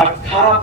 18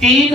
3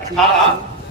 18।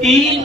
3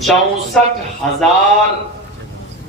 64,000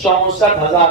64,000।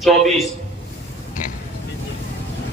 24।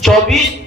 24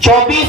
24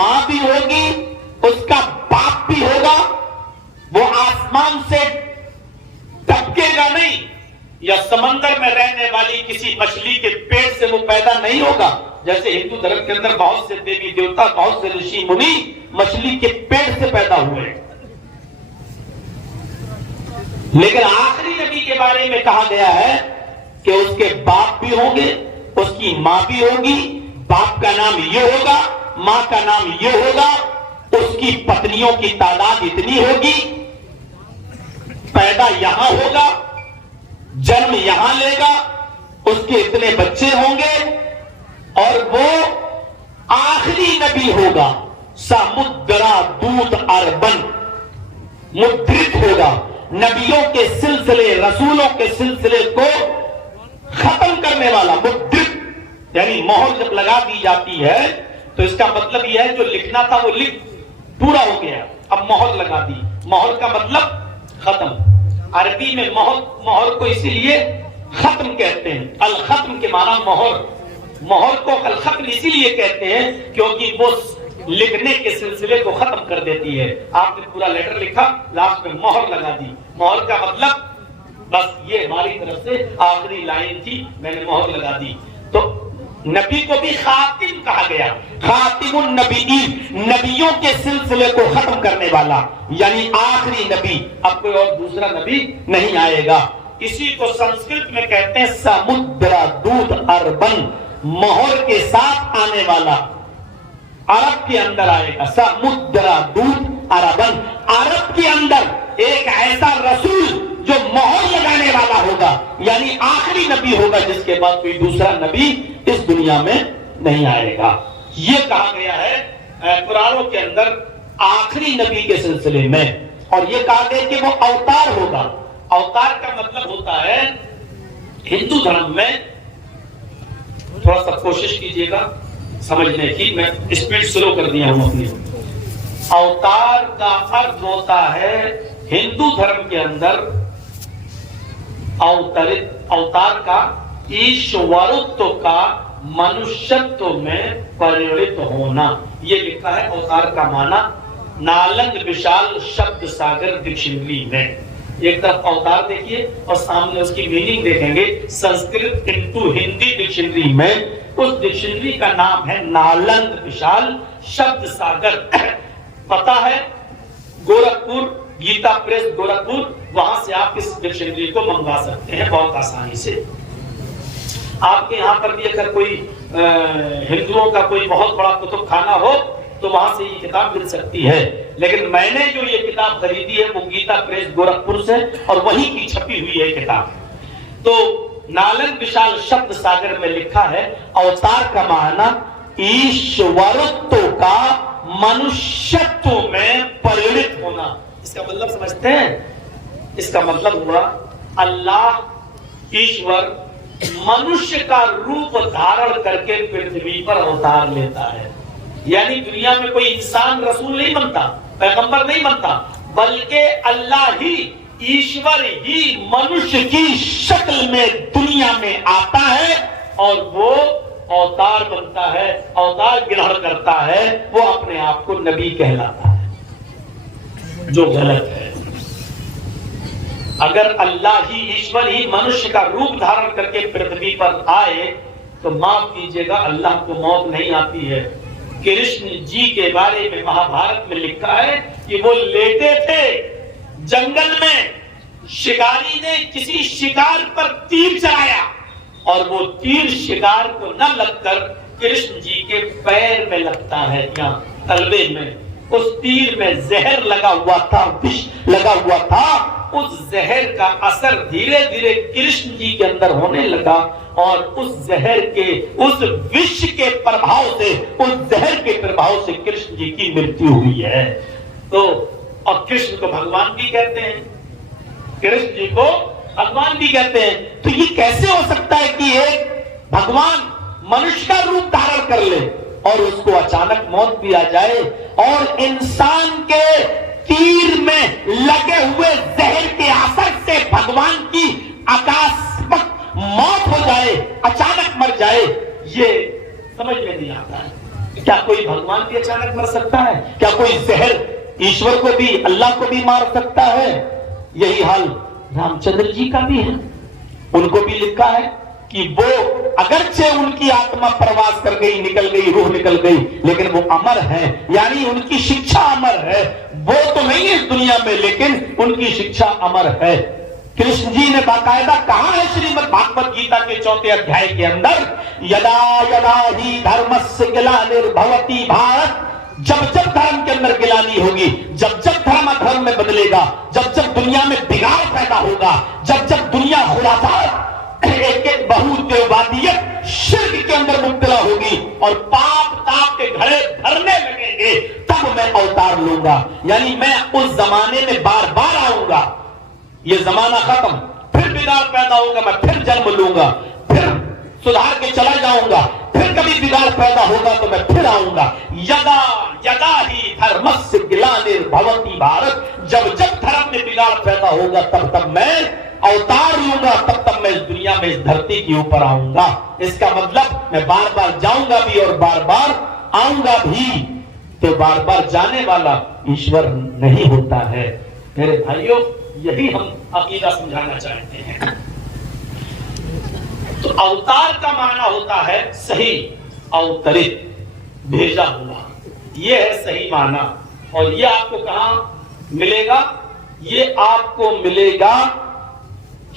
ماں بھی ہوگی، اس کا باپ بھی ہوگا، وہ آسمان سے ٹپکے گا نہیں، یا سمندر میں رہنے والی کسی مچھلی کے پیٹ سے وہ پیدا نہیں ہوگا. جیسے ہندو دھرم کے اندر بہت سے دیوی دیوتا، بہت سے رشی منی مچھلی کے پیٹ سے پیدا ہوئے. لیکن آخری نبی کے بارے میں کہا گیا ہے کہ اس کے باپ بھی ہوں گے، اس کی ماں بھی ہوگی، باپ کا نام یہ ہوگا، ماں کا نام یہ ہوگا، اس کی پتنیوں کی تعداد اتنی ہوگی، پیدا یہاں ہوگا، جنم یہاں لے گا، اس کے اتنے بچے ہوں گے، اور وہ آخری نبی ہوگا. سمدرا دودھ اربن مدرت ہوگا. نبیوں کے سلسلے، رسولوں کے سلسلے کو ختم کرنے والا. مدرت یعنی مہر جب لگا دی جاتی ہے تو اس کا مطلب یہ ہے جو لکھنا تھا وہ لکھ پورا ہو گیا، اب مہر لگا دی. مہر کا مطلب ختم. عربی میں مہر کو اسی لیے ختم کہتے ہیں. الختم کے معنی مہر. مہر کو الختم اسی لیے کہتے ہیں کیونکہ وہ لکھنے کے سلسلے کو ختم کر دیتی ہے. آپ نے پورا لیٹر لکھا، لاسٹ میں مہر لگا دی. مہر کا مطلب بس یہ ہماری طرف سے آخری لائن تھی، میں نے مہر لگا دی. تو نبی کو بھی خاتم کہا گیا. خاتم النبیین، نبیوں کے سلسلے کو ختم کرنے والا، یعنی آخری نبی. اب کوئی اور دوسرا نبی نہیں آئے گا. اسی کو سنسکرت میں کہتے ہیں سمدرا دودھ اربن، مہر کے ساتھ آنے والا. عرب کے اندر آئے گا سمدرا دودھ اربن. عرب کے اندر ایک ایسا رسول جو مہر لگانے والا ہوگا، یعنی آخری نبی ہوگا جس کے بعد کوئی دوسرا نبی اس دنیا میں نہیں آئے گا. یہ کہا گیا ہے قرآنوں کے اندر آخری نبی کے سلسلے میں. اور یہ کہا گیا کہ وہ اوتار ہوگا. اوتار کا مطلب ہوتا ہے ہندو دھرم میں، تھوڑا سا کوشش کیجئے گا سمجھنے کی، میں اسپیڈ سلو کر دیا ہوں اپنی. اوتار کا ارتھ ہوتا ہے ہندو دھرم کے اندر اوتار کا ایشورتو کا منشتو میں پریورت ہونا. یہ لکھا ہے اوتار کا معنی نالند وشال شبد ساگر ڈکشنری میں. ایک طرف اوتار دیکھیے اور سامنے اس کی میننگ دیکھیں گے سنسکرت انٹو ہندی ڈکشنری میں. اس ڈکشنری کا نام ہے نالند وشال شبد ساگر. پتا ہے گورکھپور، گیتا پریس گورکھپور، وہاں سے آپ اس ڈکشنری کو منگوا سکتے ہیں بہت آسانی سے. آپ کے یہاں پر بھی اگر کوئی ہندوؤں کا کوئی بہت بڑا کتب خانہ ہو تو وہاں سے یہ کتاب مل سکتی ہے. لیکن میں نے جو یہ کتاب خریدی ہے وہ گیتا پریس گورکھپور سے، اور وہیں کی چھپی ہوئی ہے کتاب. تو نالند وشال شبد ساگر میں لکھا ہے اوتار کا معنی ایشورتو کا منشتو میں پریورت ہونا. اس کا مطلب سمجھتے ہیں؟ اس کا مطلب ہوا اللہ ایشور منشیہ کا روپ دھارن کر کے پرتھوی پر اوتار لیتا ہے. یعنی دنیا میں کوئی انسان رسول نہیں بنتا، پیغمبر نہیں بنتا، بلکہ اللہ ہی، ایشور ہی منشیہ کی شکل میں دنیا میں آتا ہے اور وہ اوتار بنتا ہے، اوتار گرہن کرتا ہے. وہ اپنے آپ کو نبی کہلاتا ہے، جو غلط ہے. اگر اللہ ہی، ایشور ہی منشیہ کا روپ دھارن کر کے پرتھوی پر آئے تو معاف کیجئے گا اللہ کو موت نہیں آتی ہے. کرشن جی کے بارے میں مہابھارت میں لکھا ہے کہ وہ لیٹے تھے جنگل میں، شکاری نے کسی شکار پر تیر چلایا اور وہ تیر شکار کو نہ لگ کر کرشن جی کے پیر میں لگتا ہے، یہاں تلوے میں. اس تیر میں زہر لگا ہوا تھا، وش لگا ہوا تھا. اس زہر کا اثر دھیرے دھیرے کرشن جی کے اندر ہونے لگا اور اس زہر کے، اس وش کے پربھاؤ سے، اس زہر کے پربھاؤ سے کرشن جی کی مرتیو ہوئی ہے. تو اور کرشن کو بھگوان بھی کہتے ہیں، کرشن جی کو بھگوان بھی کہتے ہیں. تو یہ کیسے ہو سکتا ہے کہ ایک بھگوان منشیہ کا روپ دھارن کر لے اور اس کو اچانک موت بھی آ جائے اور انسان کے تیر میں لگے ہوئے زہر کے اثر سے بھگوان کی اکاسمک موت ہو جائے، اچانک مر جائے؟ یہ سمجھ میں نہیں آتا ہے. کیا کوئی بھگوان بھی اچانک مر سکتا ہے؟ کیا کوئی زہر ایشور کو بھی اللہ کو بھی مار سکتا ہے؟ یہی حال رام چندر جی کا بھی ہے. ان کو بھی لکھا ہے کہ وہ اگرچہ ان کی آتما پرواز کر گئی، نکل گئی، روح نکل گئی، لیکن وہ امر ہے، یعنی ان کی شکشا امر ہے. وہ تو نہیں ہے اس دنیا میں، لیکن ان کی شکشا امر ہے. کرشن جی نے باقاعدہ کہا ہے شریمد بھاگوت گیتا کے 4 ادھیائے کے اندر، یدا یدا ہی دھرمس گلانربھوتی بھارت، جب جب دھرم کے اندر گلانی ہوگی، جب جب دھرم ادھرم میں بدلے گا، جب جب دنیا میں بگاڑ پیدا ہوگا، جب جب دنیا خرافات ایک ایک بہت دیوبادیت شرک کے اندر مبتلا ہوگی اور پاپ تاپ کے گھڑے بھرنے لگیں گے، تب میں اوتار لوں گا. یعنی میں اس زمانے میں بار بار آؤں گا. یہ زمانہ ختم، پھر بگاڑ پیدا ہوگا، میں پھر جنم لوں گا، پھر سدھار کے چلا جاؤں گا، پھر کبھی بگاڑ پیدا ہوگا تو میں پھر آؤں گا. یدا یدا ہی دھرمس گلانربھوتی بھارت، جب جب دھرم میں بگاڑ پیدا ہوگا تب تب میں اوتار لوں گا، تب تب میں اس دنیا میں اس دھرتی کے اوپر آؤں گا. اس کا مطلب میں بار بار جاؤں گا بھی اور بار بار آؤں گا بھی. تو بار بار جانے والا ایشور نہیں ہوتا ہے. میرے بھائیوں، یہی ہم عقیدہ سمجھانا چاہتے ہیں. تو اوتار کا معنی ہوتا ہے صحیح، اوترت، بھیجا ہوا، یہ ہے صحیح معنی. اور یہ آپ کو کہاں ملے گا؟ یہ آپ کو ملے گا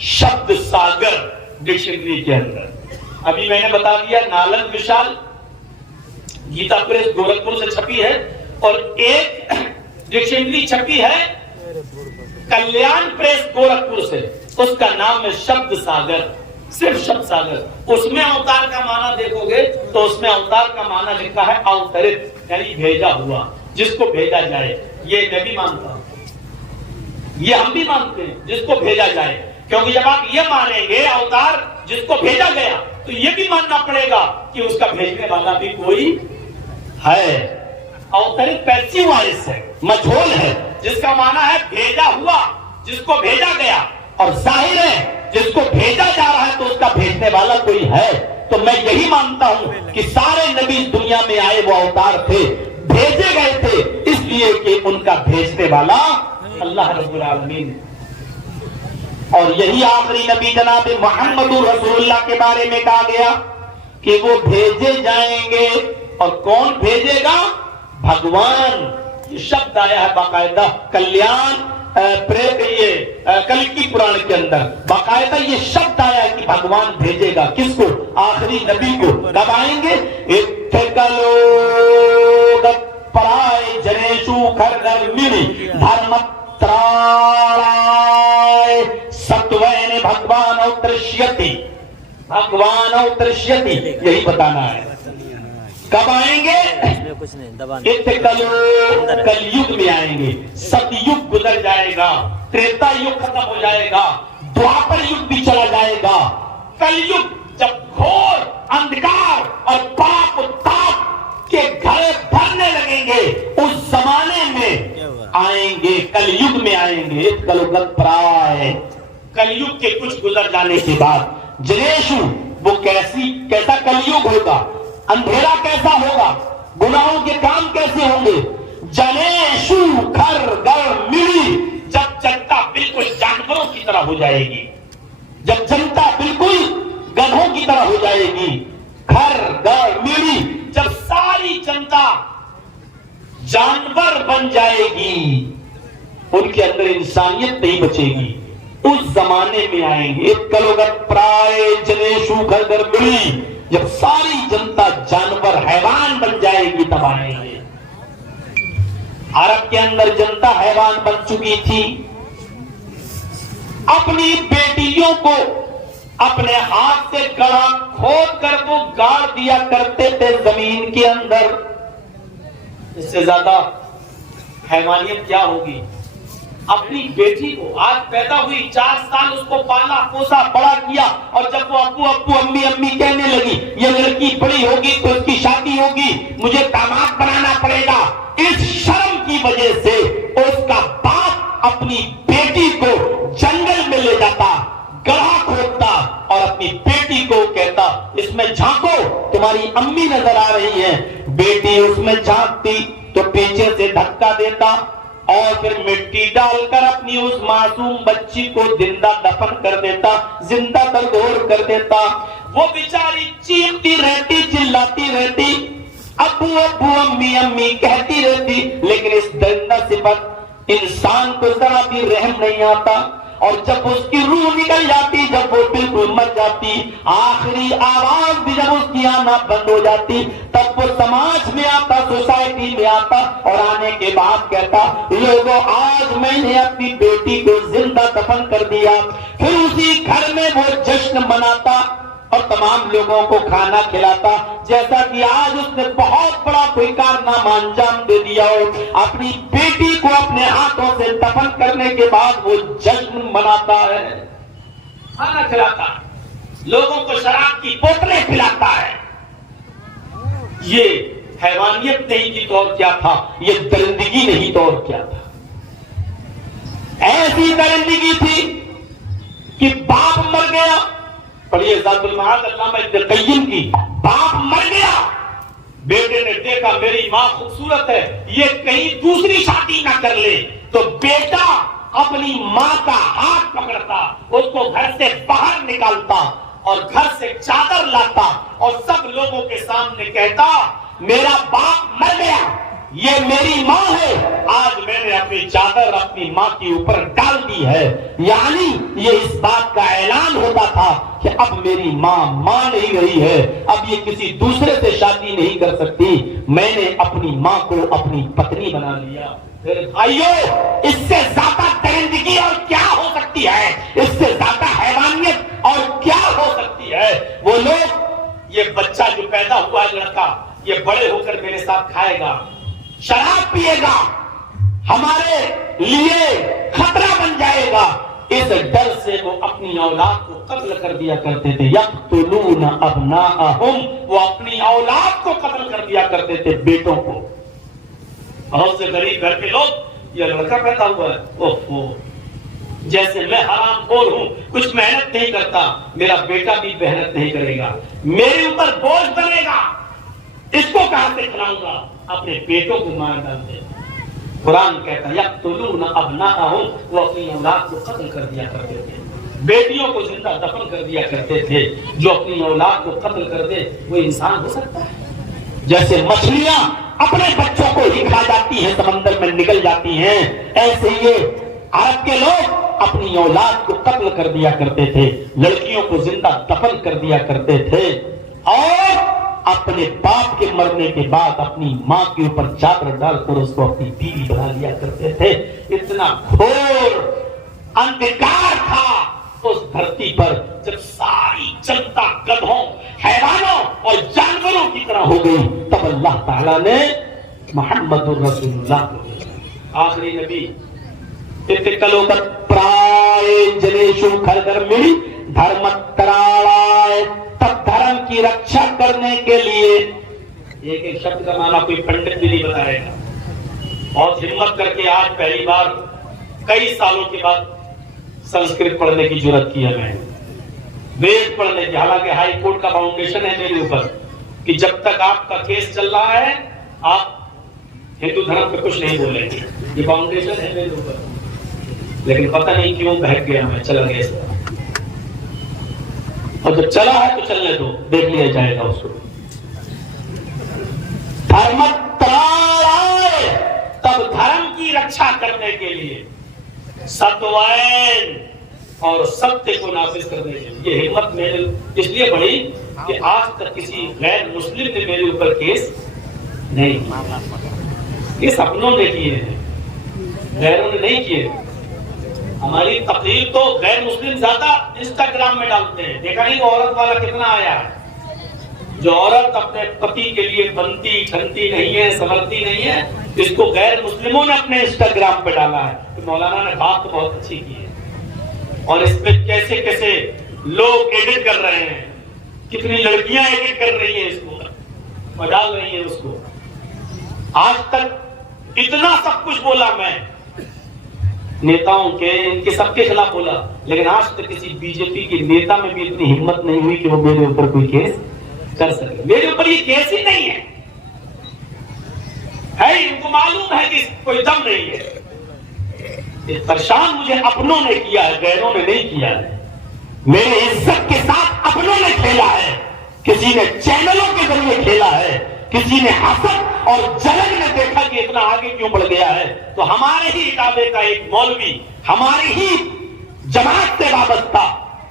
شبد ساگر ڈکشنری کے اندر. ابھی میں نے بتا دیا نالند وشال گیتا پریس گورکھپور سے چھپی ہے، اور ایک ڈکشنری چھپی ہے کلیان پریس گورکھپور سے، اس کا نام ہے شبد ساگر، صرف شبد ساگر. اس میں اوتار کا معنی دیکھو گے تو اس میں اوتار کا معنی لکھا ہے اوترت، یعنی بھیجا ہوا، جس کو بھیجا جائے. یہ میں بھی مانتا ہوں، یہ ہم بھی مانتے ہیں، جس کو بھیجا جائے. کیونکہ جب آپ یہ مانیں گے اوتار جس کو بھیجا گیا، تو یہ بھی ماننا پڑے گا کہ اس کا بھیجنے والا بھی کوئی ہے. اوترت پیسیو وائس ہے، مجہول ہے، جس کا معنی ہے بھیجا ہوا، جس کو بھیجا گیا. اور ظاہر ہے جس کو بھیجا جا رہا ہے تو اس کا بھیجنے والا کوئی ہے. تو میں یہی مانتا ہوں کہ سارے نبی اس دنیا میں آئے وہ اوتار تھے، بھیجے گئے تھے، اس لیے کہ ان کا بھیجنے والا اللہ رب العالمین. اور یہی آخری نبی جناب محمد رسول اللہ کے بارے میں کہا گیا کہ وہ بھیجے جائیں گے. اور کون بھیجے گا؟ بھگوان. یہ شبد آیا ہے باقاعدہ کلیان کلکی پران کے اندر، باقاعدہ یہ شبد آیا ہے کہ بھگوان بھیجے گا. کس کو؟ آخری نبی کو. کب آئیں گے؟ پرائے جنیشو گھر گھر ملی دھرمت ستوین بھگوان اوترشیتی، بھگوان اوترشیتی، یہی بتانا ہے. کب آئیں گے؟ کل یگ میں آئیں گے. ست یگ گزر جائے گا، تریتا یگ ختم ہو جائے گا، دوپر یگ بھی چلا جائے گا. کل یگ جب گھور اندھکار اور پاپ تاپ کے گھڑے بھرنے لگیں گے، اس زمانے میں آئیں گے، کل یگ میں آئیں گے. کلوگت پرائے، کل یگ کے کچھ گزر جانے کے بعد جنیشو، وہ کیسا کل یگ ہوگا، اندھیرا کیسا ہوگا، گناہوں کے کام کیسے ہوں گے. جنیشو گھر گھر ملی، جب جنتا بالکل جانوروں کی طرح ہو جائے گی، جب جنتا بالکل گدھوں کی طرح ہو جائے گی. گھر گھر ملی، جب ساری جنتا جانور بن جائے گی، ان کے اندر انسانیت نہیں بچے گی، اس زمانے میں آئیں گے. کلوگت پرائے جنیشو گھر گھر ملی، جب ساری جنتا جانور حیوان بن جائے گی تب آئیں گے. عرب کے اندر جنتا حیوان بن چکی تھی. اپنی بیٹیوں کو اپنے ہاتھ سے گڑھا کھود کر وہ گاڑ دیا کرتے تھے زمین کے اندر. اس سے زیادہ حیوانیت کیا ہوگی؟ اپنی بیٹی کو آج پیدا ہوئی، 4 سال اس کو پالا پوسا بڑا کیا، اور جب وہ ابو ابو امی امی کہنے لگی یہ لڑکی بڑی ہوگی تو اس کی شادی ہوگی، مجھے داماد بنانا پڑے گا، اس شرم کی وجہ سے اس کا باپ اپنی بیٹی کو جنگل میں لے جاتا، گڑھا کھودتا اور اپنی بیٹی کو کہتا اس میں جھانکو تمہاری امی نظر آ رہی ہے. بیٹی اس میں جھانکتی تو پیچھے سے دھکا دیتا اور پھر مٹی ڈال کر اپنی اس معصوم بچی کو زندہ دفن کر دیتا، زندہ درگور کر دیتا۔ وہ بیچاری چیختی رہتی، چلاتی رہتی، ابو ابو، امی امی کہتی رہتی، لیکن اس درندہ صفت انسان کو ذرا بھی رحم نہیں آتا۔ اور جب اس کی روح نکل جاتی، جب وہ بالکل مر جاتی، آخری آواز بھی جب اس کی آنا بند ہو جاتی، تب وہ سماج میں آتا، سوسائٹی میں آتا، اور آنے کے بعد کہتا، لوگوں آج میں نے اپنی بیٹی کو زندہ دفن کر دیا۔ پھر اسی گھر میں وہ جشن مناتا اور تمام لوگوں کو کھانا کھلاتا جیسا کہ آج اس نے بہت بڑا کوئی کارنامہ انجام دے دیا ہو۔ اپنی بیٹی کو اپنے ہاتھوں سے دفن کرنے کے بعد وہ جشن مناتا ہے، کھانا کھلاتا ہے، لوگوں کو شراب کی بوتلیں پلاتا ہے۔ یہ حیوانیت نہیں کی تو اور کیا تھا، یہ درندگی نہیں تو اور کیا تھا۔ ایسی درندگی تھی کہ باپ مر گیا، پڑھیے ذات المعاد علامہ ابن قیم کی، باپ مر گیا، بیٹے نے دیکھا میری ماں خوبصورت ہے، یہ کہیں دوسری شادی نہ کر لے، تو بیٹا اپنی ماں کا ہاتھ پکڑتا، اس کو گھر سے باہر نکالتا اور گھر سے چادر لاتا اور سب لوگوں کے سامنے کہتا، میرا باپ مر گیا، یہ میری ماں ہے، آج میں نے اپنی چادر اپنی ماں کے اوپر ڈال دی ہے۔ یعنی یہ اس بات کا اعلان ہوتا تھا کہ اب میری ماں نہیں رہی ہے، اب یہ کسی دوسرے سے شادی نہیں کر سکتی، میں نے اپنی ماں کو اپنی پتنی بنا لیا۔ بھائیو، اس سے زیادہ درندگی اور کیا ہو سکتی ہے، اس سے زیادہ حیوانیت اور کیا ہو سکتی ہے۔ وہ لوگ، یہ بچہ جو پیدا ہوا ہے لڑکا، یہ بڑے ہو کر میرے ساتھ کھائے گا، شراب پیے گا، ہمارے لیے خطرہ بن جائے گا، اس ڈر سے وہ اپنی اولاد کو قتل کر دیا کرتے تھے۔ یقتلون ابناءہم، وہ اپنی اولاد کو قتل کر دیا کرتے تھے، بیٹوں کو۔ بہت سے غریب گھر کے لوگ، یہ لڑکا پیدا ہوا ہے، اوہو، جیسے میں حرام خور ہوں، کچھ محنت نہیں کرتا، میرا بیٹا بھی محنت نہیں کرے گا، میرے اوپر بوجھ بنے گا، اس کو کہاں سے کھلاؤں گا، اپنے بیٹوں کو مار ڈالتے۔ قرآن کہتا ہے یقتلون ابناءہم، وہ اپنی اولاد کو قتل کر دیا کرتے تھے، بیٹیوں کو زندہ دفن کر دیا کرتے تھے۔ جو اپنی اولاد کو قتل کر دے وہ انسان ہو سکتا ہے؟ جیسے مچھلیاں اپنے بچوں کو ہی کھا جاتی ہیں، سمندر میں نکل جاتی ہیں، ایسے یہ عرب کے لوگ اپنی اولاد کو قتل کر دیا کرتے تھے، لڑکیوں کو زندہ دفن کر دیا کرتے تھے، اور اپنے باپ کے مرنے کے بعد اپنی ماں کے اوپر چادر ڈال کر اس کو اپنی بیوی بنا لیا کرتے تھے۔ اتنا گھور اندھکار تھا اس دھرتی پر، جب ساری جنتا گدھوں، حیوانوں اور جانوروں کی طرح ہو گئی، تب اللہ تعالیٰ نے محمد الرسول اللہ کو آخری نبی تب دھرم کی رکشا کرنے کے لیے، ایک ایک شبد کا معنی کوئی پنڈت بھی نہیں بتائے گا۔ بہت ہمت کر کے آج پہلی بار کئی سالوں کے بعد سنسکرت پڑھنے کی جرات کی ہے میں نے، وید پڑھنے کی، حالانکہ ہائی کورٹ کا فاؤنڈیشن ہے میرے اوپر کہ جب تک آپ کا کیس چل رہا ہے آپ ہندو دھرم پہ کچھ نہیں بولیں گے، یہ فاؤنڈیشن ہے میرے اوپر، لیکن پتہ نہیں کیوں بہک گیا میں، چلا گیا اس طرح، اور جب چلا ہے تو چلنے دو، دیکھ لیا جائے گا اس کو۔ تب دھرم کی رکشا کرنے کے لیے، ستوین اور ستیہ کو نافذ کرنے کے لیے، یہ ہمت میرے اس لیے بڑھی کہ آج تک کسی غیر مسلم نے میرے اوپر کیس نہیں کیا، کیس اپنوں نے کیے ہیں، غیروں نے نہیں کیے۔ ہماری تقریر تو غیر مسلم زیادہ انسٹاگرام میں ڈالتے ہیں، دیکھا نہیں وہ عورت والا کتنا آیا ہے، جو عورت اپنے پتی کے لیے بنتی ٹھنتی نہیں ہے، سنورتی نہیں ہے، اس کو غیر مسلموں نے اپنے انسٹاگرام پہ ڈالا ہے۔ تو مولانا نے بات تو بہت اچھی کی ہے، اور اس پہ کیسے کیسے لوگ ایڈٹ کر رہے ہیں، کتنی لڑکیاں ایڈٹ کر رہی ہیں اس کو اور ڈال رہی ہیں اس کو۔ آج تک اتنا سب کچھ بولا میں، نیتاؤں کے، ان کے سب کے خلاف بولا، لیکن آج تک کسی بی جے پی کے نیتا میں بھی اتنی ہمت نہیں ہوئی کہ وہ میرے اوپر کوئی کیس کر سکے۔ میرے اوپر یہ کیس ہی نہیں ہے، ہے ان کو معلوم ہے کہ کوئی دم نہیں ہے. پریشان مجھے اپنوں نے کیا ہے, غیروں نے نہیں کیا ہے. میرے عزت کے ساتھ اپنوں نے کھیلا ہے. کسی نے چینلوں کے ذریعے کھیلا ہے, کسی نے حسد اور جلن نے دیکھا کہ اتنا آگے کیوں بڑھ گیا ہے, تو ہمارے ہی اٹاوے کا ایک مولوی ہماری ہی جماعت سے وابستہ,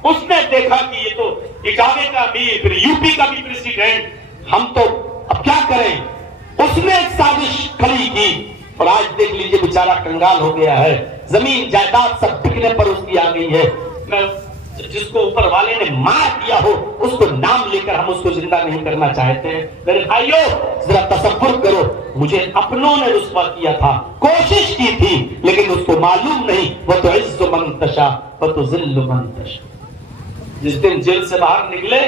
اس نے دیکھا کہ یہ تو اٹاوے کا بھی, پھر یو پی کا بھی پریزیڈنٹ, ہم تو اب کیا کریں. اس نے ایک سازش کھڑی کی اور آج دیکھ لیجئے بیچارہ کنگال ہو گیا ہے. زمین جائیداد سب بکنے پر اس کی آ گئی ہے. جس کو اوپر والے نے مار دیا ہو اس کو نام لے کر ہم اس کو زندہ نہیں کرنا چاہتے ہیں. میرے بھائیو ذرا تصور کرو, مجھے اپنوں نے رسوا کیا تھا, کوشش کی تھی, لیکن اس کو معلوم نہیں. وَتُعِزُّ مَن تَشَاءُ وَتُذِلُّ مَن تَشَاءُ. جس دن جیل سے باہر نکلے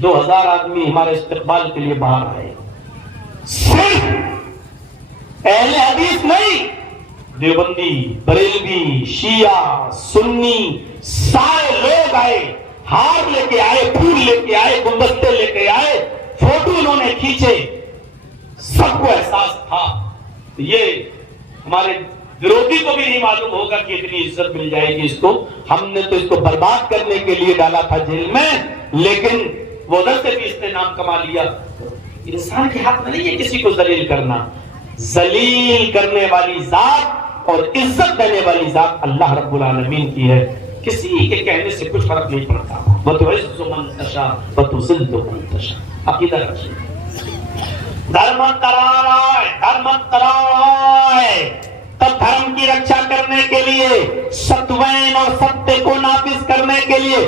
2000 آدمی ہمارے استقبال کے لیے باہر آئے. صرف اہل حدیث نہیں, دیوبندی, بریلوی, شیعہ, سنی, سارے لوگ آئے. ہار لے کے آئے, پھول لے کے آئے, گلدستے لے کے آئے, فوٹو انہوں نے کھینچے. سب کو احساس تھا یہ ہمارے ورودھی کو بھی نہیں معلوم ہوگا کہ اتنی عزت مل جائے گی اس کو. ہم نے تو اس کو برباد کرنے کے لیے ڈالا تھا جیل میں, لیکن وہ ادھر سے بھی اس نے نام کما لیا. انسان کے ہاتھ میں نہیں ہے کسی کو ذلیل کرنا. ذلیل کرنے والی ذات اور عزت دینے والی ذات اللہ رب العالمین کی ہے. کسی کے کہنے سے کچھ فرق نہیں پڑتا. وَتُعِزُّ مَن تَشَاءُ وَتُذِلُّ مَن تَشَاءُ. عقیدہ رکھیے. دھرم ترائے تب دھرم کی رکشا کرنے کے لیے, ستوین اور ستیہ کو نافذ کرنے کے لیے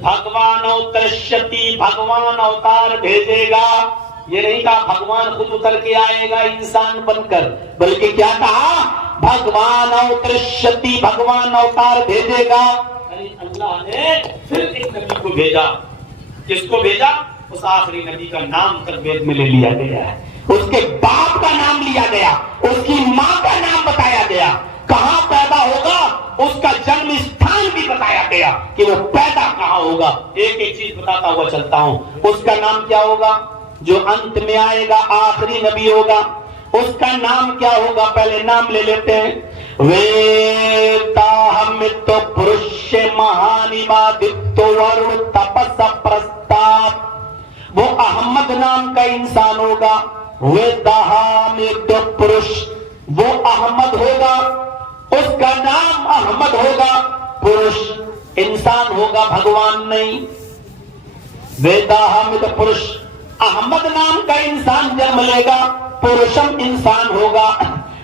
بھگوان اوترشتی, بھگوان اوتار بھیجے گا. یہ نہیں کہا بھگوان خود اتر کے آئے گا انسان بن کر, بلکہ کیا کہا بھگوان اوترشتی, بھگوان اوتار بھیجے گا. اللہ نے پھر ایک نبی کو بھیجا. کس کو بھیجا؟ اس آخری نبی کا نام تربیت میں لے لیا گیا ہے. اس کے باپ کا نام لیا گیا, اس کی ماں کا نام بتایا گیا, کہاں پیدا ہوگا اس کا جنم استھان بھی بتایا گیا کہ وہ پیدا کہاں ہوگا. ایک ایک چیز بتاتا ہوا چلتا ہوں. اس کا نام کیا ہوگا جو انت میں آئے گا, آخری نبی ہوگا, اس کا نام کیا ہوگا؟ پہلے نام لے لیتے ہیں. ویداہمت پرش مہانیمادتو ورن تپس پرستات. وہ احمد نام کا انسان ہوگا. ویداہمت پرش, وہ احمد ہوگا, اس کا نام احمد ہوگا. پرش انسان ہوگا, بھگوان نہیں. ویداہمت پرش, احمد نام کا انسان جنم لے گا, پرشم انسان ہوگا.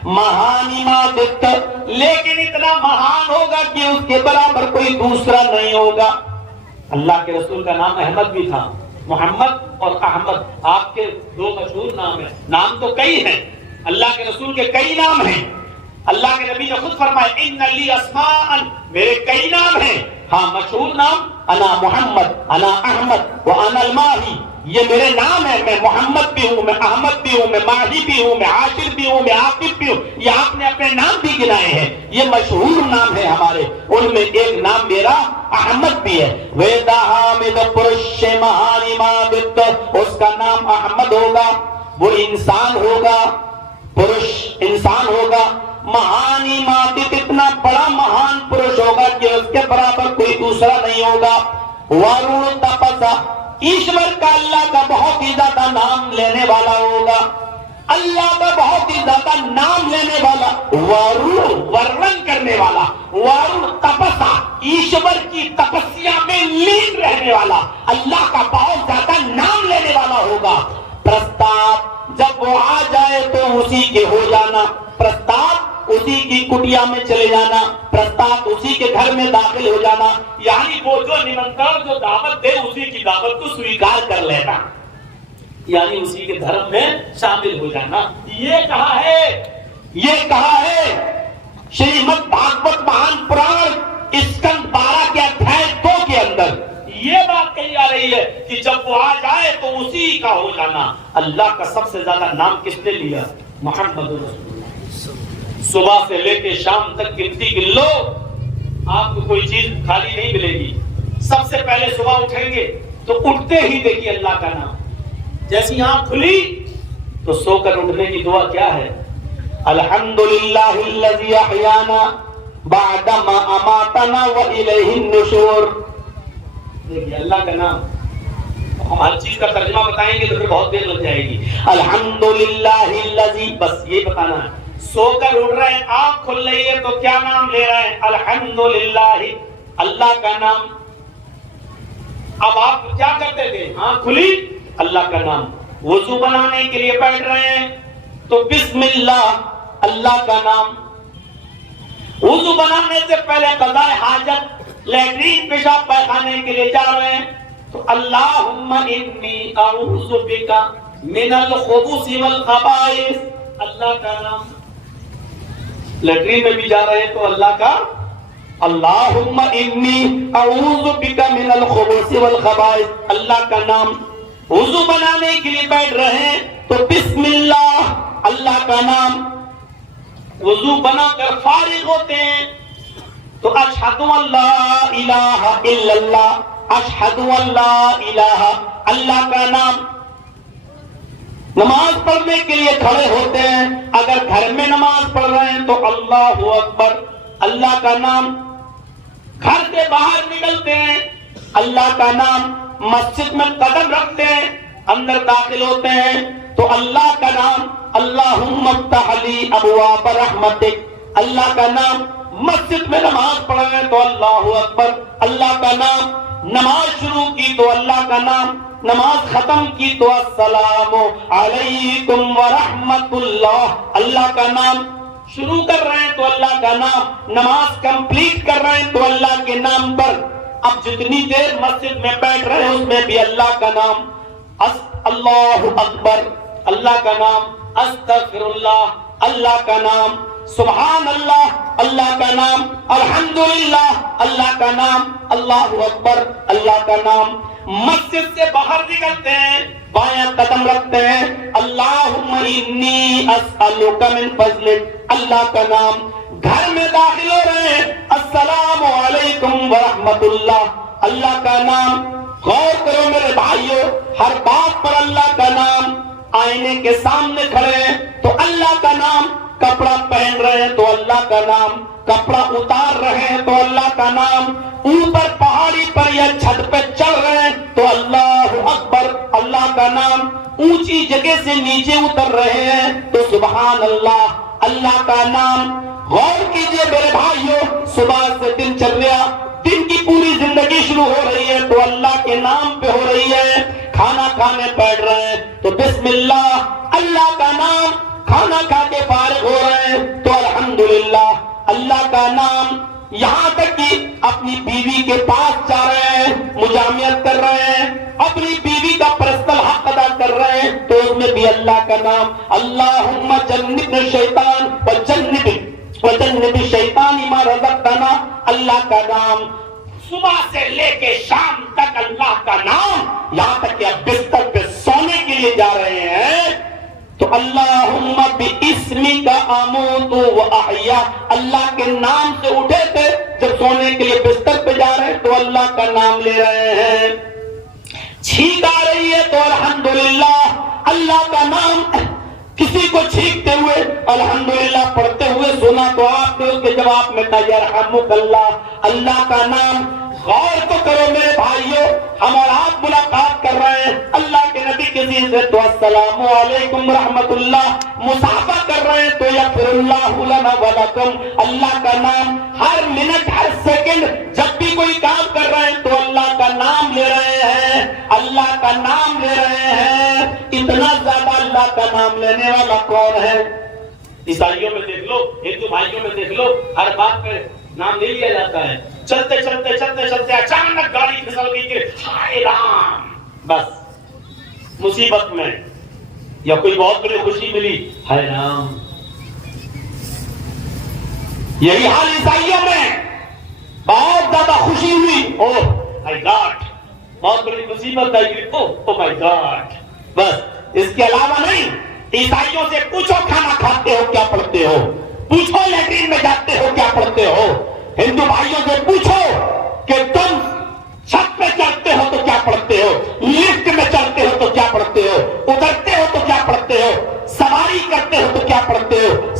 مہانیمادت, لیکن اتنا مہان ہوگا کہ اس کے برابر کوئی دوسرا نہیں ہوگا. اللہ کے رسول کا نام احمد بھی تھا. محمد اور احمد آپ کے دو مشہور نام ہیں. نام تو کئی ہیں, اللہ کے رسول کے کئی نام ہیں. اللہ کے نبی نے خود فرمایا ان لی اسماء, میرے کئی نام ہیں. ہاں مشہور نام انا محمد, انا احمد و انا الماہی, یہ میرے نام ہے. میں محمد بھی ہوں, میں احمد بھی ہوں, میں ماہی بھی ہوں, میں عاشر بھی ہوں, میں عاقب بھی ہوں. یہ آپ نے اپنے نام بھی گنائے ہیں. یہ مشہور نام ہے ہمارے, ان میں ایک نام میرا احمد بھی ہے. ویداہمت پرش مہانیمادت, اس کا نام احمد ہوگا. وہ انسان ہوگا, پرش انسان ہوگا. مہانیمادت, اتنا بڑا مہان پرش ہوگا کہ اس کے برابر کوئی دوسرا نہیں ہوگا. ورن تپسا, ایشور کا, اللہ کا بہت ہی زیادہ نام لینے والا ہوگا. اللہ کا بہت ہی زیادہ نام لینے والا. ورن کرنے والا. ورن تپسا, ایشور کی تپسیا میں لین رہنے والا, اللہ کا بہت زیادہ نام لینے والا ہوگا. پرستاپ, جب وہ آ جائے تو اسی کے ہو جانا. پرستاپ اسی کی کٹیا میں چلے جانا, پرستاپ اسی کے گھر میں داخل ہو جانا. یعنی وہ جو نمنترن, جو دعوت دے, اسی کی دعوت کو سویکار کر لینا, یعنی اسی کے دھرم میں شامل ہو جانا. یہ کہا ہے شریمد بھاگوت مہان پران اسکند 12 کے ادھیائے 2 کے اندر یہ بات کہی جا رہی ہے کہ جب وہ آ جائے تو اسی کا ہو جانا. اللہ کا سب سے زیادہ نام کس نے لیا؟ محمد رسول اللہ. صبح سے لے کے شام تک گنتی گن لو, آپ کو کوئی چیز خالی نہیں ملے گی. سب سے پہلے صبح اٹھیں گے تو اٹھتے ہی دیکھیے اللہ کا نام. جیسی آنکھ کھلی تو سو کر اٹھنے کی دعا کیا ہے؟ الحمدللہ الذی احیانا بعد ما اماتنا والیہ النشور. دیکھیے اللہ کا نام، ہم ہر چیز کا ترجمہ بتائیں گے تو پھر بہت دیر لگ جائے گی. الحمدللہ الذی، بس یہ بتانا ہے. سو کر اٹھ رہے ہیں، آنکھ کھل رہی ہے تو کیا نام لے رہے ہیں؟ الحمدللہ، اللہ کا نام. اب آپ کیا کرتے تھے؟ آنکھ کھلی اللہ کا نام. وضو بنانے کے لیے بیٹھ رہے ہیں تو بسم اللہ، اللہ کا نام. وضو بنانے سے پہلے قضاء حاجت، لیٹرین پیشاب پائخانے کے لیے جا رہے ہیں تو اللہم انی اعوذ بک من الخبث والخبائث، اللہ کا نام. لیٹرین میں بھی جا رہے ہیں تو اللہ کا، اللہم انی اعوذ بک من الخبث والخبائث، اللہ کا نام. وضو بنانے کے لیے بیٹھ رہے ہیں تو بسم اللہ، اللہ کا نام. وضو بنا کر فارغ ہوتے ہیں تو اشہد ان لا الہ الا اللہ، اشہد ان لا الہ، اللہ کا نام. نماز پڑھنے کے لیے کھڑے ہوتے ہیں، اگر گھر میں نماز پڑھ رہے ہیں تو اللہ اکبر، اللہ کا نام. گھر سے باہر نکلتے ہیں اللہ کا نام. مسجد میں قدم رکھتے ہیں، اندر داخل ہوتے ہیں تو اللہ کا نام. اللہم افتح لی ابواب رحمتک، اللہ کا نام. مسجد میں نماز پڑھ رہے ہیں تو اللہ اکبر، اللہ کا نام. نماز شروع کی تو اللہ کا نام، نماز ختم کی تو السلام علیکم ورحمت اللہ، اللہ کا نام. شروع کر رہے ہیں تو اللہ کا نام، نماز کمپلیٹ کر رہے ہیں تو اللہ کے نام پر. اب جتنی دیر مسجد میں بیٹھ رہے ہیں اس میں بھی اللہ کا نام. اللہ اکبر، اللہ کا نام. استغفر اللہ، اللہ کا نام. سبحان اللہ، اللہ کا نام. الحمدللہ، اللہ کا نام. اللہ اکبر، اللہ کا نام. مسجد سے باہر نکلتے ہیں، بایاں قدم رکھتے ہیں، اللہم انی اسألک من فضلک، اللہ کا نام. گھر میں داخل ہو رہے ہیں، السلام علیکم ورحمت اللہ، اللہ کا نام. غور کرو میرے بھائیو، ہر بات پر اللہ کا نام. آئینے کے سامنے کھڑے ہیں تو اللہ کا نام. کپڑا پہن رہے ہیں تو اللہ کا نام. کپڑا اتار رہے ہیں تو اللہ کا نام. اوپر پہاڑی پر یا چھت پہ چڑھ رہے ہیں تو اللہ اکبر، اللہ کا نام. اونچی جگہ سے نیچے اتر رہے ہیں تو سبحان اللہ، اللہ کا نام. غور کیجئے میرے بھائیو، صبح سے دن چل رہا، دن کی پوری زندگی شروع ہو رہی ہے تو اللہ کے نام پہ ہو رہی ہے. کھانا کھانے بیٹھ رہے ہیں تو بسم اللہ، اللہ کا نام. کھانا کھا کے فارغ ہو رہے ہیں تو الحمدللہ، اللہ کا نام. یہاں تک کہ اپنی بیوی کے پاس جا رہے ہیں، مجامعت کر رہے ہیں، اپنی بیوی کا پرسنل حق ادا کر رہے ہیں تو اس میں بھی اللہ کا نام. اللہم جنبنا الشیطان وجنب الشیطان ما رزقتنا، اللہ کا نام. صبح سے لے کے شام تک اللہ کا نام. یہاں تک کہ اب بستر پہ سونے کے لیے جا رہے ہیں تو اللہم باسمک اموت و احیا، اللہ کے نام سے اٹھے تھے. جب سونے کے لیے بستر پہ جا رہے ہیں تو اللہ کا نام لے رہے ہیں. چھینک آ رہی ہے تو الحمدللہ، اللہ کا نام. کسی کو چھینکتے ہوئے الحمدللہ پڑھتے ہوئے سنا تو آپ نے اس کے جواب میں کہا یرحمک اللہ، اللہ کا نام. غور تو کرو میرے بھائیو، ہم اور آپ ملاقات کر رہے ہیں اللہ کے نبی کے ذکر تو السلام علیکم رحمت اللہ. مصافحہ کر رہے ہیں تو یغفر اللہ لنا ولکم، اللہ کا نام. ہر منٹ ہر سیکنڈ جب بھی کوئی کام کر رہے ہیں تو اللہ کا نام لے رہے ہیں، اللہ کا نام لے رہے ہیں. اتنا زیادہ اللہ کا نام لینے والا کون ہے؟ عیسائیوں میں دیکھ لو، ہندو بھائیوں میں دیکھ لو، ہر بات پہ نام لے لیا جاتا ہے. چلتے چلتے چلتے چلتے اچانک گاڑی پھسل گئی کہ ہائے رام، بس مصیبت میں یا کوئی بہت بڑی خوشی ملی، ہائے رام. یہی حال عیسائیوں میں، بہت زیادہ خوشی ہوئی، اوہ مائی گاڈ، بہت بڑی مصیبت آئی، اوہ مائی گاڈ. بس اس کے علاوہ نہیں. عیسائیوں سے پوچھو کھانا کھاتے ہو کیا پڑھتے ہو، پوچھو لیٹرین میں جاتے ہو کیا پڑھتے ہو. ہندو بھائیوں سے پوچھو کہ تم چھت پہ چڑھتے ہو تو کیا پڑھتے ہو، لفٹ میں چڑھتے ہو تو کیا پڑھتے ہو، اترتے ہو تو کیا پڑھتے ہو، سواری کرتے ہو تو کیا پڑھتے ہو،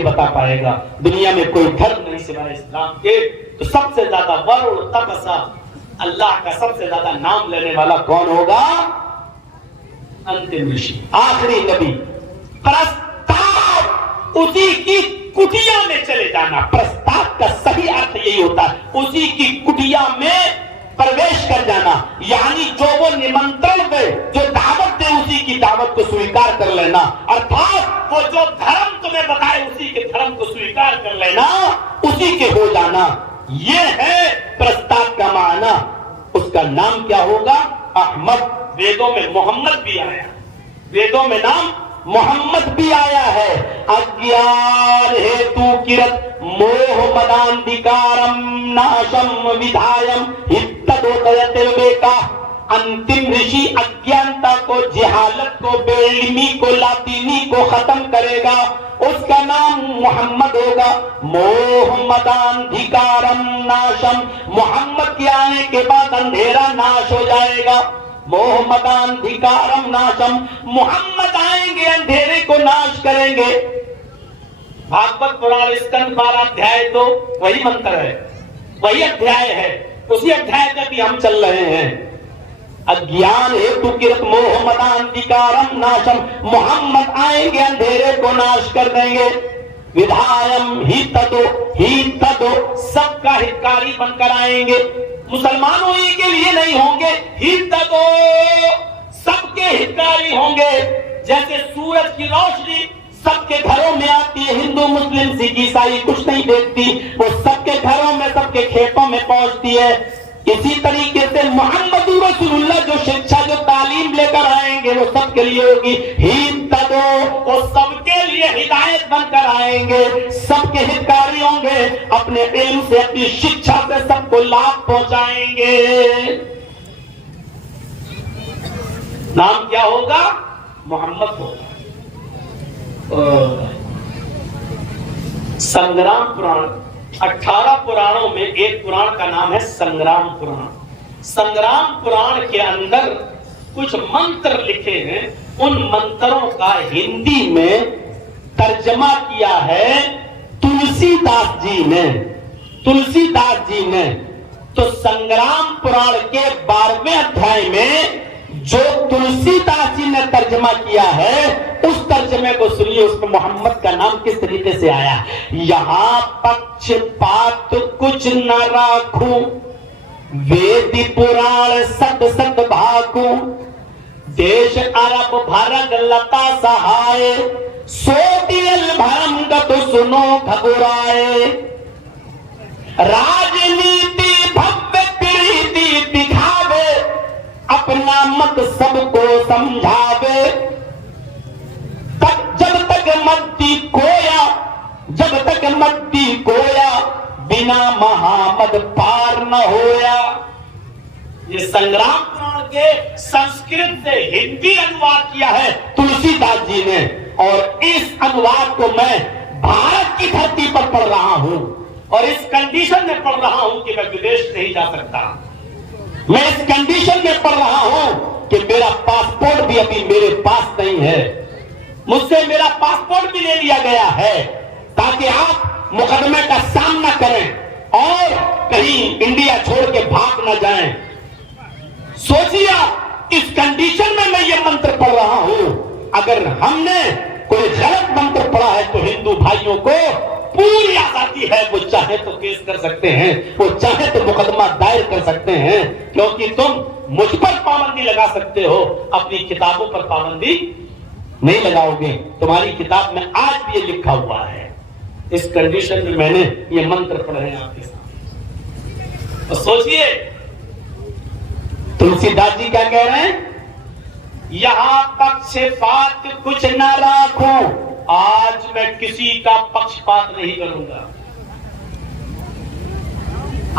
نہیں بتا پائے گا دنیا میں کوئی دھرم نہیں سوائے اسلام کے. تو سب سے زیادہ ورع تقصا اللہ کا سب سے زیادہ نام لینے والا کون ہوگا؟ انتم رشی، آخری نبی. پرستار، اسی کی کٹیا میں چلے جانا. پرستار کا صحیح ارتھ یہی ہوتا ہے اسی کی کٹیا میں پرویش کر جانا، یعنی جو وہ نمنترن دے، جو دعوت دے، اسی کی دعوت کو سویکار کر لینا. ارتھات وہ جو دھرم تمہیں بتائے اسی کے دھرم کو سویکار کر لینا، اسی کے ہو جانا. یہ ہے پرستار کا معنی. اس کا نام کیا ہوگا؟ احمد. ویدوں میں محمد بھی آیا، ویدوں میں نام محمد بھی آیا ہے. اگیان ہیتو کرت موہ مداندھکارم ناشم ودھایم ہتدوتیترویکا. انتم رشی اگیانتا کو، جہالت کو، بے علمی کو، لاطینی کو ختم کرے گا. اس کا نام محمد ہوگا. موہ مداندھکارم ناشم، محمد کے آنے کے بعد اندھیرا ناش ہو جائے گا. محمدان دھکارم ناشم، محمد آئیں گے اندھیرے کو ناش کریں گے. بھاگوت پران اسکند 12 ادھیائے تو وہی منتر ہے، وہی ادھیائے ہے، اسی ادھیائے میں بھی ہم چل رہے ہیں. اگیان ہیتو کرت محمدان دھکارم ناشم، محمد آئیں گے اندھیرے کو ناش کر دیں گے. ودھایم ہی تدو، سب کا ہتکاری بن کر آئیں گے. مسلمانوں ہی کے لیے نہیں ہوں گے، ہتدو سب کے ہتکاری ہوں گے. جیسے سورج کی روشنی سب کے گھروں میں آتی ہے، ہندو مسلم سکھ عیسائی کچھ نہیں دیکھتی، وہ سب کے گھروں میں، سب کے کھیتوں میں پہنچتی ہے. اسی طریقے سے محمد رسول اللہ جو شکشا، جو تعلیم لے کر آئیں گے وہ سب کے لیے ہوگی. ہتدو، وہ سب کے لیے ہدایت بن کر آئیں گے، سب کے ہتکاری ہوں گے. اپنے علم سے، اپنی شکشا سے سب کو لابھ پہنچائیں گے. نام کیا ہوگا؟ محمد ہوگا. سنگرام پران، 18 پرانوں میں ایک پران کا نام ہے سنگرام پران. سنگرام پران کے اندر کچھ منتر لکھے ہیں، ان منتروں کا ہندی میں ترجمہ کیا ہے تلسی داس جی نے. تلسی داس جی نے تو سنگرام پران کے 12ویں ادھیائے میں جو تلسی داس جی نے ترجمہ کیا ہے اس ترجمے کو سنیے. اس میں محمد کا نام کس طریقے سے آیا. یہاں پکش پات کچھ نہ راکھوں، وید پران ست ست بھاکوں. دیش عرب بھرگ لتا سہائے، سوٹیل بھرم گت سنو گھبرائے. راجنیتی بھویہ پریتی دکھاوے، اپنا مت سب کو سمجھاوے. جب تک متی کویا، جب تک متی کویا، بنا محمد پار نہ ہویا. یہ سنگرام پران کے سنسکرت سے ہندی انواد کیا ہے تلسی داس جی نے، اور اس انواد کو میں بھارت کی دھرتی پر پڑھ رہا ہوں، اور اس کنڈیشن میں پڑھ رہا ہوں کہ میں ودیش نہیں جا سکتا. میں اس کنڈیشن میں پڑھ رہا ہوں کہ میرا پاسپورٹ بھی ابھی میرے پاس نہیں ہے. مجھ سے میرا پاسپورٹ بھی لے لیا گیا ہے تاکہ آپ مقدمے کا سامنا کریں اور کہیں انڈیا چھوڑ کے بھاگ نہ جائیں. سوچیے اس کنڈیشن میں یہ منتر پڑھ رہا ہوں. اگر ہم نے کوئی غلط منتر پڑھا ہے تو ہندو بھائیوں کو پوری آزادی ہے، وہ چاہے تو کیس کر سکتے ہیں، وہ چاہے تو مقدمہ دائر کر سکتے ہیں، کیونکہ تم مجھ پر پابندی لگا سکتے ہو، اپنی کتابوں پر پابندی نہیں لگاؤ گے. تمہاری کتاب میں آج بھی یہ لکھا ہوا ہے. اس کنڈیشن میں میں نے یہ منتر پڑھے ہیں آپ کے سامنے. اور سوچئے تلسی داس جی کیا کہہ رہے ہیں؟ یہاں پکش پات کچھ نہ راکھوں، آج میں کسی کا پکش پات نہیں کروں گا،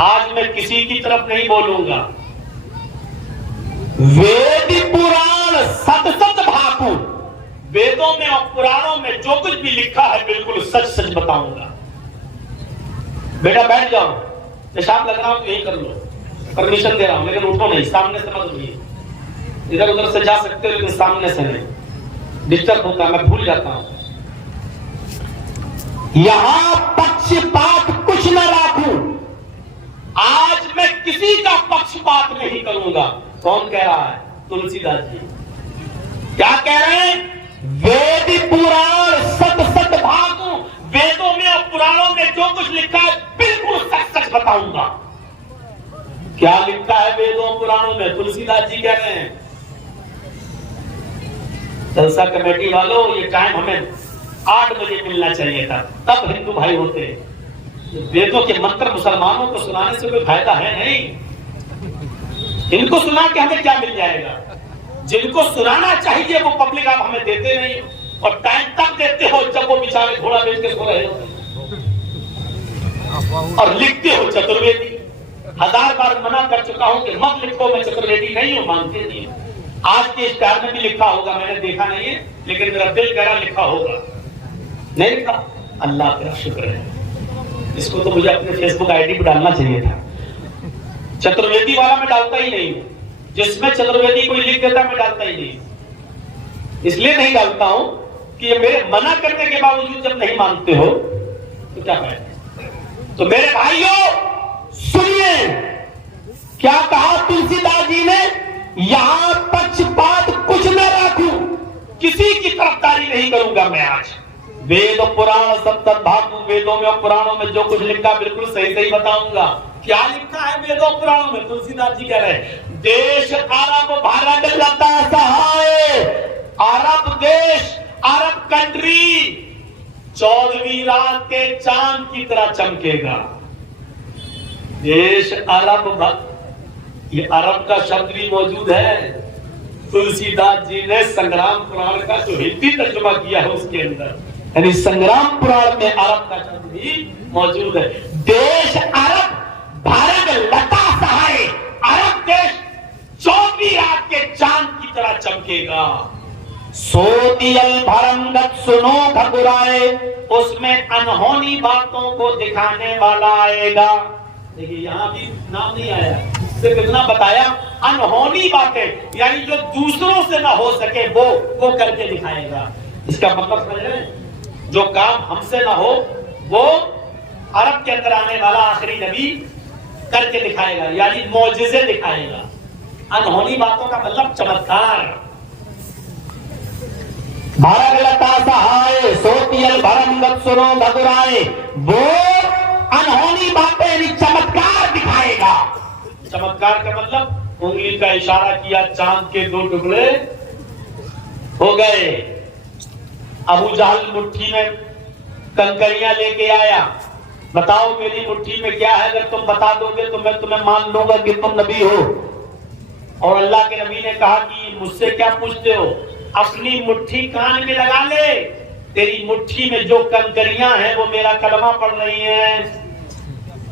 آج میں کسی کی طرف نہیں بولوں گا. وید پران ست ست بھاکوں، ویدوں میں اور پرانوں میں جو کچھ بھی لکھا ہے بالکل سچ سچ بتاؤں گا. بیٹا بیٹھ جاؤ، پیشاب لگ رہا ہوں تو یہی کر لو، پرمیشن دے رہا ہوں، لیکن اٹھو نہیں، سامنے سے مت اٹھیے. ادھر ادھر سے جا سکتے ہو لیکن سامنے سے نہیں، ڈسٹرب ہوتا ہے، میں بھول جاتا ہوں. یہاں پکشپات کچھ نہ رکھوں، آج میں کسی کا پکشپات نہیں کروں گا. کون کہہ رہا ہے؟ تلسی داس جی. کیا کہہ رہے ہیں؟ وید پران ست ست بھاگوں، ویدوں میں اور پرانوں میں جو کچھ لکھا ہے بالکل سچ سچ بتاؤں گا. کیا لکھا ہے ویدوں پرانوں میں؟ تلسی داس جی کہہ رہے ہیں. جلسہ کمیٹی والوں، یہ ٹائم ہمیں 8 بجے ملنا چاہیے تھا، تب ہندو بھائی ہوتے. ویدوں کے منتر مسلمانوں کو سنانے سے کوئی فائدہ ہے نہیں. ان کو سنا کے ہمیں کیا مل جائے گا؟ جن کو سنانا چاہیے وہ پبلک آپ ہمیں دیتے نہیں، اور ٹائم تک دیتے ہو جب وہ بیچارے گھوڑا بیچ کے سو رہے ہوتے، اور لکھتے ہو چترویدی. 1000 بار منع کر چکا ہوں کہ مت لکھو، میں چترویدی نہیں ہوں، مانتے نہیں. آج کے اسٹار میں بھی لکھا ہوگا، میں نے دیکھا نہیں ہے، لیکن میرا دل کہہ رہا لکھا ہوگا. نہیں لکھا؟ اللہ کا شکر ہے. اس کو تو مجھے اپنے فیس بک آئی ڈی پہ ڈالنا چاہیے تھا. چترویدی والا میں ڈالتا ہی نہیں ہوں. جس میں چترویدی کوئی لکھ دیتا میں ڈالتا ہی نہیں. اس لیے نہیں ڈالتا ہوں کہ یہ میرے منع کرنے کے باوجود جب نہیں مانتے ہو تو کیا فائدہ. تو میرے بھائیوں سنیے کیا کہا تلسی داس جی نے. یہاں پکشپات کچھ نہ رکھوں، کسی کی طرفداری نہیں کروں گا میں. آج وید و پران سب تک بھاگوں، ویدوں میں اور پرانوں میں جو کچھ لکھا بالکل صحیح صحیح بتاؤں گا. کیا لکھا ہے ویدوں پرانوں میں؟ تلسی داس جی کہہ رہے ہیں دیش عرب بھارت لتا سہائے، عرب دیش، عرب کنٹری 14ویں رات کے چاند کی طرح چمکے گا. دیش عرب، یہ عرب کا شبد بھی موجود ہے. تلسی داس جی نے سنگرام پران کا جو ہندی ترجمہ کیا ہے اس کے اندر، یعنی سنگرام پران میں عرب کا شبد بھی موجود ہے. دیش عرب بھارت لتا سہائے، عرب دیش 14ویں رات کے چاند کی طرح چمکے گا. سوتی البھرنگت سنو گھبرائے، اس میں انہونی باتوں کو دکھانے والا آئے گا. دیکھیے یہاں بھی نام نہیں آیا، صرف اتنا بتایا انہونی باتیں، یعنی جو دوسروں سے نہ ہو سکے وہ کر کے دکھائے گا. اس کا مطلب سمجھ رہے ہیں؟ جو کام ہم سے نہ ہو وہ عرب کے اندر آنے والا آخری نبی کر کے دکھائے گا، یعنی معجزے دکھائے گا. انہونی باتوں کا مطلب چمتکار. بھارت لتا سہائے سوتی البھرنگت سنو گھبرائے، وہ انہونی باتیں یعنی چمتکار دکھائے گا. چمتکار کا مطلب انگلی کا اشارہ کیا، چاند کے 2 ٹکڑے ہو گئے. ابو جہل مٹھی میں کنکریاں لے کے آیا، بتاؤ میری مٹھی میں کیا ہے؟ اگر تم بتا دو گے تو میں تمہیں مان لوں گا کہ تم نبی ہو. اور اللہ کے نبی نے کہا کہ مجھ سے کیا پوچھتے ہو؟ اپنی مٹھی کان میں لگا لے، تیری مٹھی میں جو کنکریاں ہیں وہ میرا کلمہ پڑھ رہی ہیں.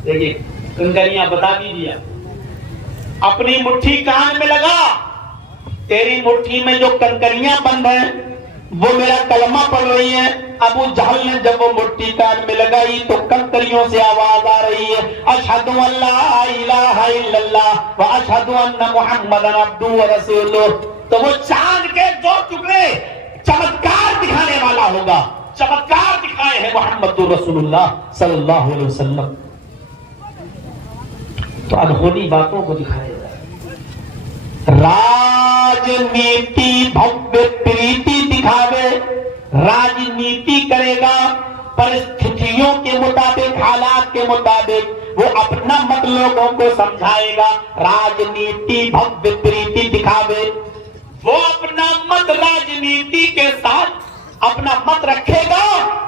دیکھیے کنکریاں بتا دیجیے، اپنی مٹھی کان میں لگا، تیری مٹھی میں جو کنکریاں بند ہیں وہ میرا کلمہ پڑھ رہی ہیں. ابو جہل نے جب وہ مٹھی کان میں لگائی تو کنکریوں سے آواز آ رہی ہے، اشہد ان لا الہ الا اللہ و اشہد ان محمدا عبدہ و رسولہ. تو وہ چاند کے 2 ٹکڑے چمتکار دکھانے والا ہوگا. چمتکار دکھائے ہیں محمد رسول اللہ صلی اللہ علیہ وسلم. تو انہونی باتوں کو دکھائے گا. راجنیتی بھویہ پریتی دکھاوے، راجنیتی کرے گا پرستھتیوں کے مطابق، حالات کے مطابق وہ اپنا مت لوگوں کو سمجھائے گا. راجنیتی بھویہ پریتی دکھاوے، وہ اپنا مت راجنیتی کے ساتھ اپنا مت رکھے گا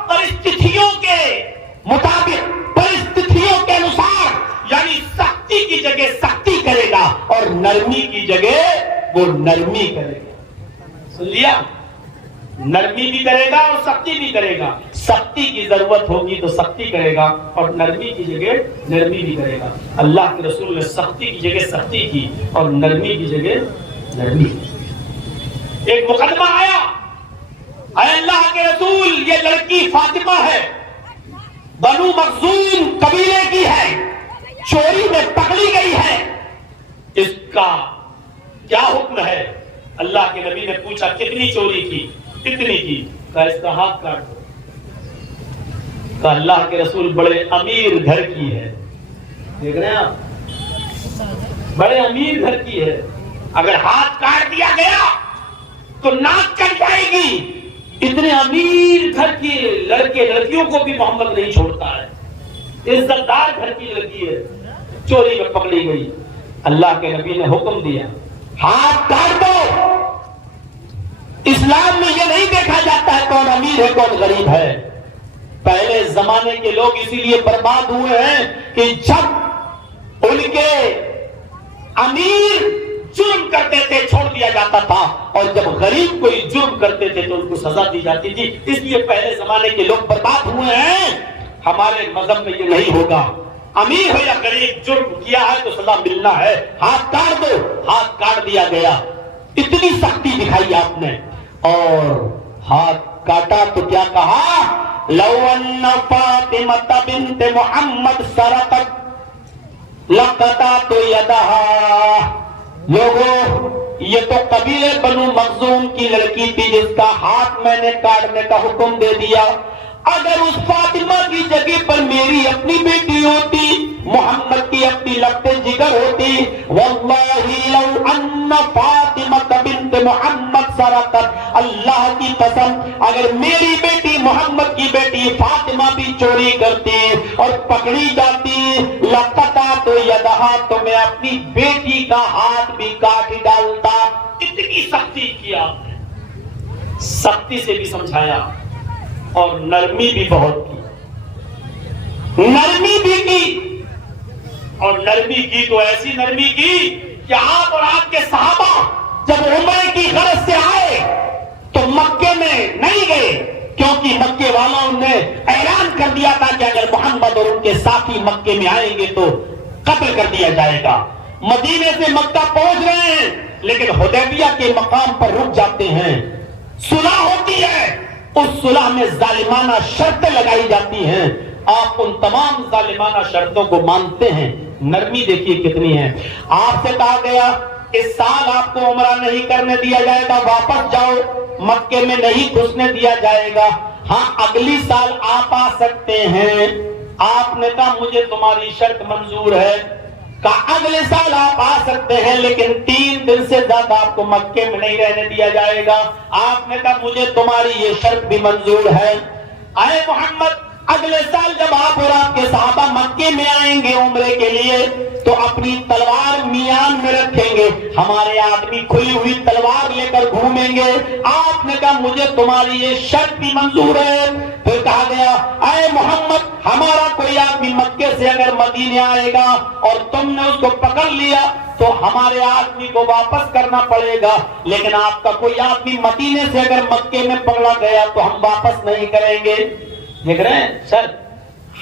پرستھتیوں کے مطابق، پرستھتیوں کے انوسار، یعنی سختی کی جگہ سختی کرے گا اور نرمی کی جگہ وہ نرمی کرے گا. سن لیا؟ نرمی بھی کرے گا اور سختی بھی کرے گا. سختی کی ضرورت ہوگی تو سختی کرے گا اور نرمی کی جگہ نرمی بھی کرے گا. اللہ کے رسول نے سختی کی جگہ سختی کی اور نرمی کی جگہ نرمی کی. ایک مقدمہ آیا، اے اللہ کے رسول یہ لڑکی فاطمہ ہے، بنو مخزوم قبیلے کی ہے، چوری میں پکڑی گئی ہے، اس کا کیا حکم ہے؟ اللہ کے نبی نے پوچھا کتنی چوری کی؟ کتنی کی؟ کہا اس کا ہاتھ کاٹ دو. تو اللہ کے رسول بڑے امیر گھر کی ہے. دیکھ رہے ہیں آپ, بڑے امیر گھر کی ہے. اگر ہاتھ کاٹ دیا گیا تو ناک کٹ جائے گی. اتنے امیر گھر کی لڑکے لڑکیوں کو بھی محمد نہیں چھوڑتا ہے. عزت دار گھر کی لڑکی ہے, چوری میں پکڑی گئی. اللہ کے نبی نے حکم دیا ہاتھ کاٹ دو. اسلام میں یہ نہیں دیکھا جاتا ہے کون امیر ہے کون غریب ہے. پہلے زمانے کے لوگ اسی لیے برباد ہوئے ہیں کہ جب ان کے امیر جرم کرتے تھے چھوڑ دیا جاتا تھا, اور جب غریب کوئی جرم کرتے تھے تو ان کو سزا دی جاتی تھی. اس لیے پہلے زمانے کے لوگ برباد ہوئے ہیں. ہمارے مذہب میں یہ نہیں ہوگا. امیر ہو یا غریب, جرم کیا ہے تو سزا ملنا ہے. ہاتھ کاٹ دو. ہاتھ کاٹ دیا گیا. اتنی سختی دکھائی آپ نے, اور ہاتھ کاٹا تو کیا کہا, لو ان فاطمہ بنت محمد سرقت لقطعت یدہا. لوگوں, یہ تو قبیلے بنو مخزوم کی لڑکی تھی جس کا ہاتھ میں نے کاٹنے کا حکم دے دیا. اگر اس فاطمہ کی جگہ پر میری اپنی بیٹی ہوتی, محمد کی اپنی لبتے جگر ہوتی, واللہ لو ان فاطمہ بنت محمد سرقت, اللہ کی قسم اگر میری بیٹی محمد کی بیٹی فاطمہ بھی چوری کرتی اور پکڑی جاتی, لقطعت یدہا, تو میں اپنی بیٹی کا ہاتھ بھی کاٹ ڈالتا. اتنی سختی کیا, سختی سے بھی سمجھایا اور نرمی بھی بہت کی. نرمی بھی کی, اور نرمی کی تو ایسی نرمی کی کہ آپ اور آپ کے صحابہ جب عمرے کی غرض سے آئے تو مکے میں نہیں گئے, کیونکہ مکے والوں نے اعلان کر دیا تھا کہ اگر محمد اور ان کے ساتھی مکے میں آئیں گے تو قتل کر دیا جائے گا. مدینے سے مکہ پہنچ رہے ہیں لیکن حدیبیہ کے مقام پر رک جاتے ہیں. صلح ہوتی ہے, اس صلح میں ظالمانہ شرطیں لگائی جاتی ہیں. آپ ان تمام ظالمانہ شرطوں کو مانتے ہیں. نرمی دیکھیے کتنی ہے. آپ سے کہا گیا اس سال آپ کو عمرہ نہیں کرنے دیا جائے گا, واپس جاؤ, مکے میں نہیں گھسنے دیا جائے گا. ہاں اگلی سال آپ آ سکتے ہیں. آپ نے کہا مجھے تمہاری شرط منظور ہے. کہا اگلے سال آپ آ سکتے ہیں لیکن 3 دن سے زیادہ آپ کو مکے میں نہیں رہنے دیا جائے گا. آپ نے کہا مجھے تمہاری یہ شرط بھی منظور ہے. اے محمد, اگلے سال جب آپ اور آپ کے صحابہ مکے میں آئیں گے عمرے کے لیے تو اپنی تلوار میان میں رکھیں گے. ہمارے آدمی کھلی ہوئی تلوار لے کر گھومیں گے. آپ نے کہا مجھے تمہاری یہ شرط بھی منظور ہے. پھر کہا گیا اے محمد, ہمارا کوئی آدمی مکے سے اگر مدینے آئے گا اور تم نے اس کو پکڑ لیا تو ہمارے آدمی کو واپس کرنا پڑے گا, لیکن آپ کا کوئی آدمی مدینے سے اگر مکے میں پکڑا گیا تو ہم واپس نہیں کریں گے. دیکھ رہے ہیں سر,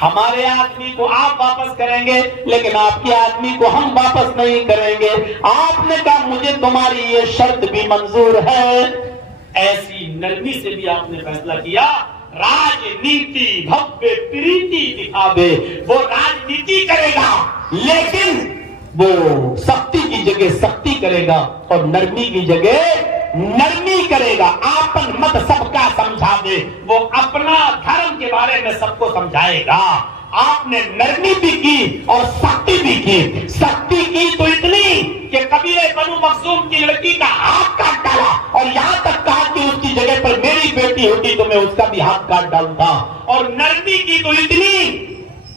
ہمارے آدمی کو آپ واپس کریں گے لیکن آپ کے آدمی کو ہم واپس نہیں کریں گے. آپ نے کہا مجھے تمہاری یہ شرط بھی منظور ہے. ایسی نرمی سے بھی آپ نے فیصلہ کیا. راجنیتی بھوے پریتی دکھاوے, وہ راجنیتی کرے گا لیکن وہ سختی کی جگہ سختی کرے گا اور نرمی کی جگہ نرمی کرے گا. آپن مت سب کا سمجھا دے, وہ اپنا دھرم کے بارے میں سب کو سمجھائے گا. آپ نے نرمی بھی کی اور سختی بھی کی. سختی کی تو اتنی کہ قبیلے بنو مخزوم کی لڑکی کا ہاتھ کاٹ ڈالا, اور یہاں تک کہا کہ اس کی جگہ پر میری بیٹی ہوتی تو میں اس کا بھی ہاتھ کاٹ ڈالتا. اور نرمی کی تو اتنی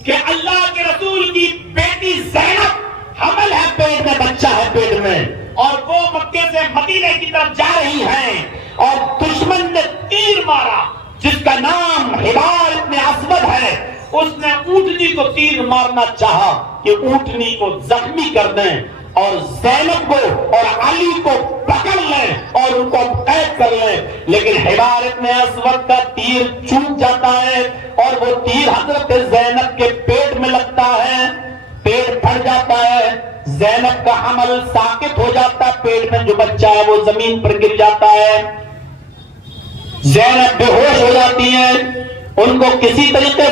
کہ اللہ کے رسول کی بیٹی زینب حمل ہے, پیٹ میں بچہ ہے پیٹ میں, اور وہ مکے سے مدینے کی طرف جا رہی ہیں اور دشمن نے تیر مارا جس کا نام حبار ابن اسود ہے. اس نے اونٹنی کو تیر مارنا چاہا کہ اونٹنی کو زخمی کر دیں اور زینب کو اور علی کو پکڑ لیں اور ان کو قید کر لیں, لیکن حبار ابن اسود کا تیر چوک جاتا ہے اور وہ تیر حضرت زینب کے پیٹ میں لگتا ہے. پیٹ پھٹ جاتا ہے, زینب کا حمل ساکت ہو جاتا ہے, پیٹ میں جو بچہ ہے وہ زمین پر گر جاتا ہے. زینب بے ہوش ہو جاتی ہیں. ان کو کسی طریقے